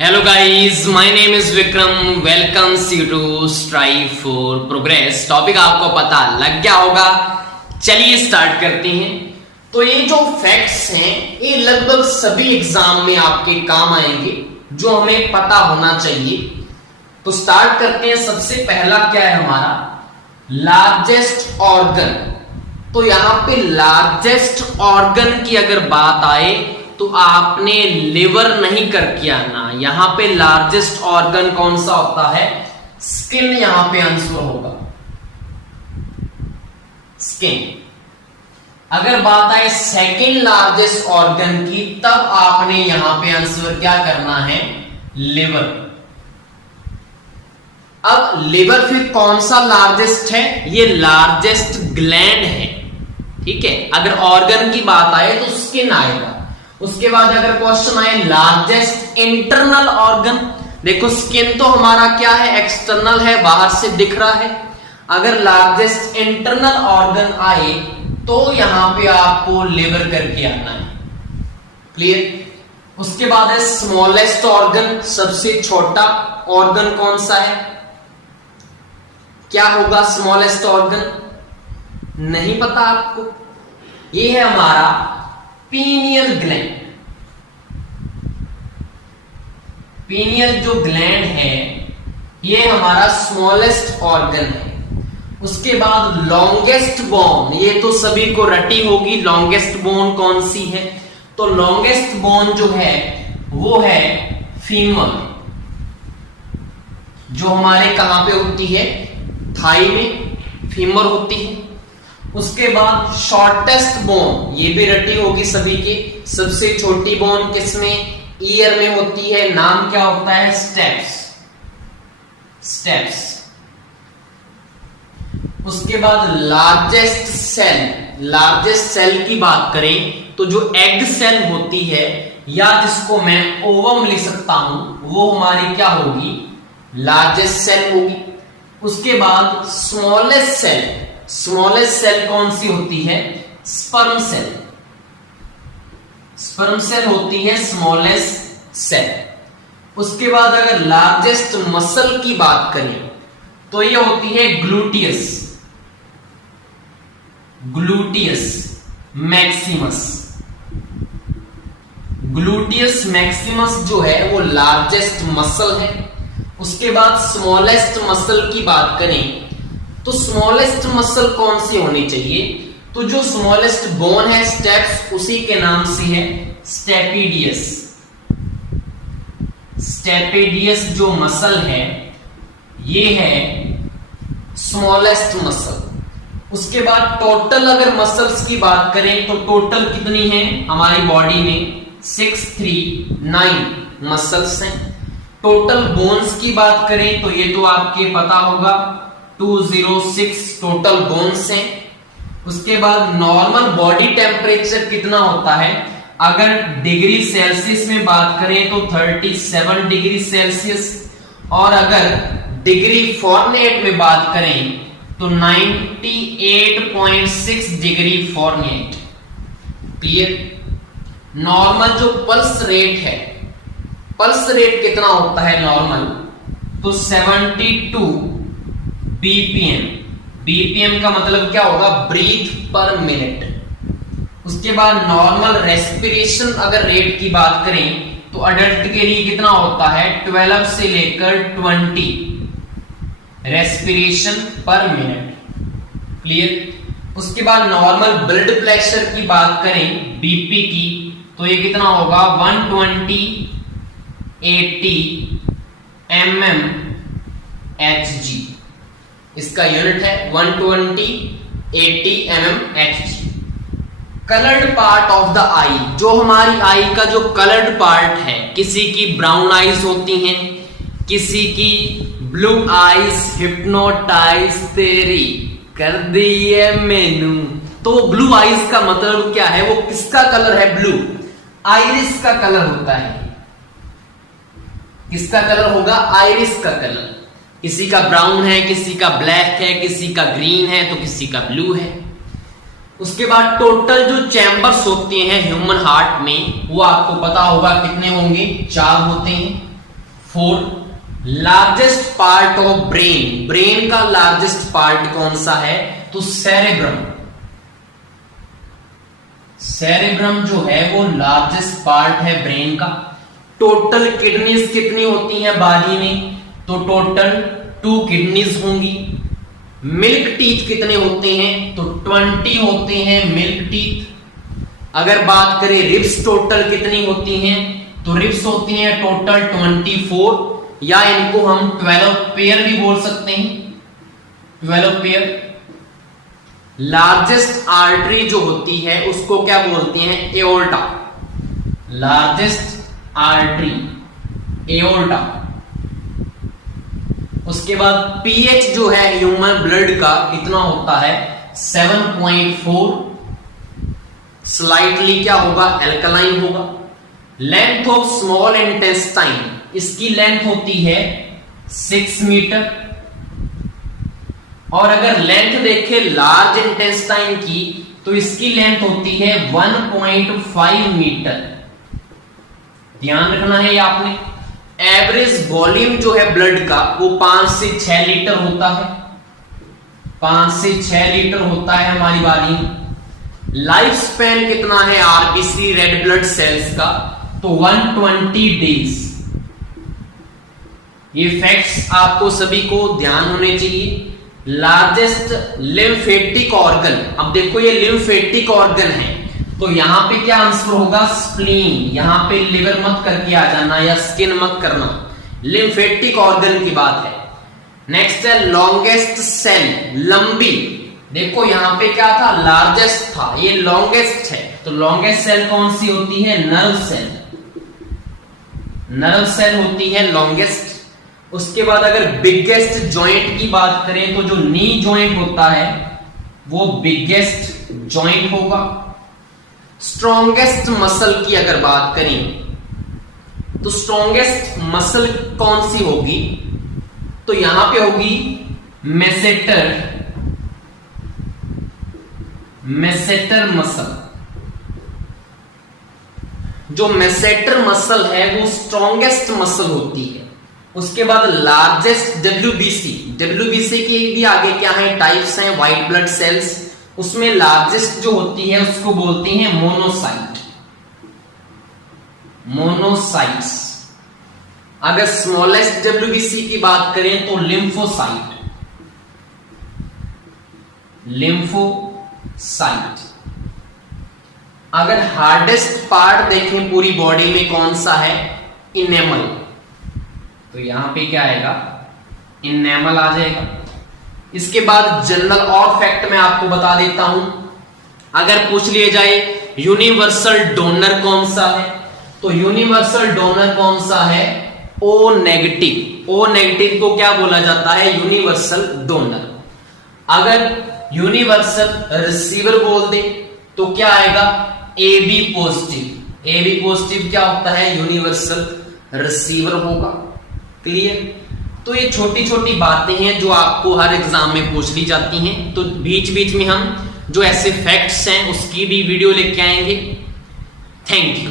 Hello guys, my name is Vikram. Welcomes you to strive for progress. Topic आपको पता लग गया होगा, चलिए स्टार्ट करते हैं। तो ये जो फैक्ट्स हैं ये लगभग सभी एग्जाम में आपके काम आएंगे, जो हमें पता होना चाहिए। तो स्टार्ट करते हैं। सबसे पहला क्या है हमारा, लार्जेस्ट ऑर्गन। तो यहां पे लार्जेस्ट ऑर्गन की अगर बात आए तो आपने लिवर नहीं करके आना। यहां पे लार्जेस्ट ऑर्गन कौन सा होता है, स्किन यहां पे आंसर होगा, स्किन। अगर बात आए सेकेंड लार्जेस्ट ऑर्गन की, तब आपने यहां पे आंसर क्या करना है, लिवर। अब लिवर फिर कौन सा लार्जेस्ट है, ये लार्जेस्ट ग्लैंड है, ठीक है। अगर ऑर्गन की बात आए तो स्किन आएगा। उसके बाद अगर क्वेश्चन आए लार्जेस्ट इंटरनल ऑर्गन, देखो स्किन तो हमारा क्या है, एक्सटर्नल है, बाहर से दिख रहा है। अगर लार्जेस्ट इंटरनल ऑर्गन आए तो यहां पे आपको लिवर करके आना है, क्लियर। उसके बाद है स्मॉलेस्ट ऑर्गन, सबसे छोटा ऑर्गन कौन सा है, क्या होगा स्मॉलेस्ट ऑर्गन, नहीं पता आपको। ये है हमारा पीनियल ग्लैंड। पीनियल जो ग्लैंड है ये हमारा स्मॉलेस्ट ऑर्गन है। उसके बाद लॉन्गेस्ट बोन, ये तो सभी को रटी होगी, लॉन्गेस्ट बोन कौन सी है, तो लॉन्गेस्ट बोन जो है वो है फीमर, जो हमारे कहां पे होती है, थाई में फीमर होती है। उसके बाद शॉर्टेस्ट बोन, ये भी रटी होगी सभी के, सबसे छोटी बोन किसमें, ईयर में होती है, नाम क्या होता है, स्टेप्स, स्टेप्स। उसके बाद लार्जेस्ट सेल, लार्जेस्ट सेल की बात करें तो जो एग सेल होती है, या जिसको मैं ओवम लिख सकता हूं, वो हमारी क्या होगी, लार्जेस्ट सेल होगी। उसके बाद स्मॉलेस्ट सेल, स्मॉलेस्ट सेल कौन सी होती है, स्पर्म सेल, स्पर्म सेल होती है स्मॉलेस्ट सेल। उसके बाद अगर लार्जेस्ट मसल की बात करें तो ये होती है gluteus, gluteus Maximus. Gluteus Maximus जो है वो लार्जेस्ट मसल है। उसके बाद स्मॉलेस्ट मसल की बात करें तो स्मॉलेस्ट मसल कौन सी होनी चाहिए, तो जो स्मॉलेस्ट बोन है स्टेप्स, उसी के नाम से है स्टेपिडियस। स्टेपिडियस जो मसल है ये है स्मॉलेस्ट मसल। उसके बाद टोटल अगर मसल्स की बात करें तो टोटल कितनी है हमारी बॉडी में, 639 मसल्स हैं। टोटल बोन्स की बात करें तो ये तो आपके पता होगा, 206 टोटल बोन्स हैं। उसके बाद नॉर्मल बॉडी टेम्परेचर कितना होता है, अगर डिग्री सेल्सियस में बात करें तो 37 डिग्री सेल्सियस, और अगर डिग्री फॉरेनहाइट में बात करें तो 98.6 डिग्री फॉरेनहाइट, क्लियर। नॉर्मल जो पल्स रेट है, पल्स रेट कितना होता है नॉर्मल, तो 72 बीपीएम। बीपीएम का मतलब क्या होगा, ब्रीथ पर मिनट। उसके बाद नॉर्मल रेस्पिरेशन अगर रेट की बात करें तो अडल्ट के लिए कितना होता है, 12 से लेकर 20 रेस्पिरेशन पर मिनट, क्लियर। उसके बाद नॉर्मल ब्लड प्रेशर की बात करें, बीपी की, तो ये कितना होगा, 120/80 mmHg, इसका यूनिट है 120/80 mmHg। Coloured part of the eye, जो हमारी आई का जो कलर्ड पार्ट है, किसी की ब्राउन आईज होती हैं, किसी की ब्लू आईज, हिप्नोटाइज तेरी कर दी है मेनू। तो ब्लू आईज का मतलब क्या है, वो किसका कलर है, ब्लू, आइरिस का कलर होता है। किसका कलर होगा, आइरिस का कलर। किसी का ब्राउन है, किसी का ब्लैक है, किसी का ग्रीन है, तो किसी का ब्लू है। उसके बाद टोटल जो चैम्बर्स होते हैं ह्यूमन हार्ट में, वो आपको पता होगा कितने होंगे, 4 होते हैं। 4 largest part of brain, brain का लार्जेस्ट पार्ट कौन सा है? तो सेरेब्रम, सेरेब्रम जो है वो लार्जेस्ट पार्ट है ब्रेन का। टोटल किडनीज कितनी होती हैं बॉडी में? तो टोटल 2 किडनीज होंगी। मिल्क टीथ कितने होते हैं? तो 20 होते हैं मिल्क टीथ। अगर बात करें रिब्स टोटल कितनी होती हैं? तो रिब्स होती हैं टोटल 24, या इनको हम 12 पेयर भी बोल सकते हैं, 12 पेयर। लार्जेस्ट आर्टरी जो होती है उसको क्या बोलते हैं? Aorta, largest artery aorta. उसके बाद पीएच जो है ह्यूमन ब्लड का कितना होता है? 7.4, स्लाइटली क्या होगा? एल्कलाइन होगा। लेंथ ऑफ स्मॉल इंटेस्टाइन, इसकी लेंथ होती है 6 मीटर। और अगर लेंथ देखें लार्ज इंटेस्टाइन की तो इसकी लेंथ होती है 1.5 मीटर। ध्यान रखना है ये आपने। एवरेज वॉल्यूम जो है ब्लड का वो 5 से 6 लीटर होता है, 5 से 6 लीटर होता है हमारी बॉडी में। लाइफ स्पैन कितना है आरबीसी रेड ब्लड सेल्स का? तो 120 डेज। ये फैक्ट्स आपको सभी को ध्यान होने चाहिए। लार्जेस्ट लिम्फेटिक ऑर्गन, अब देखो ये लिम्फेटिक ऑर्गन है तो यहां पे क्या आंसर होगा? स्प्लीन। यहां पे लिवर मत करके आ जाना या स्किन मत करना, लिम्फेटिक ऑर्गन की बात है। नेक्स्ट है लॉन्गेस्ट सेल, लंबी। देखो यहां पे क्या था? लार्जेस्ट था, ये लॉन्गेस्ट है। तो लॉन्गेस्ट सेल कौन सी होती है? नर्व सेल, नर्व सेल होती है लॉन्गेस्ट। उसके बाद अगर बिगेस्ट जॉइंट की बात करें तो जो नी जॉइंट होता है वो बिगेस्ट जॉइंट होगा। स्ट्रॉन्गेस्ट मसल की अगर बात करें तो स्ट्रॉन्गेस्ट मसल कौन सी होगी? तो यहां पे होगी मेसेटर, मेसेटर मसल। जो मेसेटर मसल है वो स्ट्रॉन्गेस्ट मसल होती है। उसके बाद लार्जेस्ट डब्ल्यूबीसी, डब्ल्यूबीसी की भी आगे क्या है? टाइप्स हैं, व्हाइट ब्लड सेल्स। उसमें लार्जेस्ट जो होती है उसको बोलते हैं मोनोसाइट, मोनोसाइट्स। अगर स्मॉलेस्ट डब्ल्यूबीसी की बात करें तो लिम्फोसाइट, लिम्फोसाइट। अगर हार्डेस्ट पार्ट देखें पूरी बॉडी में कौन सा है? इनेमल। तो यहां पे क्या आएगा? इनेमल आ जाएगा। इसके बाद जनरल और फैक्ट मैं आपको बता देता हूं। अगर पूछ लिया जाए यूनिवर्सल डोनर कौन सा है, तो यूनिवर्सल डोनर कौन सा है? O negative. ओ नेगेटिव को क्या बोला जाता है? Universal donor. अगर यूनिवर्सल रिसीवर बोल दे तो क्या आएगा? A B positive. A B positive क्या होता है? यूनिवर्सल रिसीवर होगा। क्लियर? तो ये छोटी छोटी बातें हैं जो आपको हर एग्जाम में पूछ ली जाती हैं। तो बीच बीच में हम जो ऐसे फैक्ट्स हैं उसकी भी वीडियो लेके आएंगे। Thank you.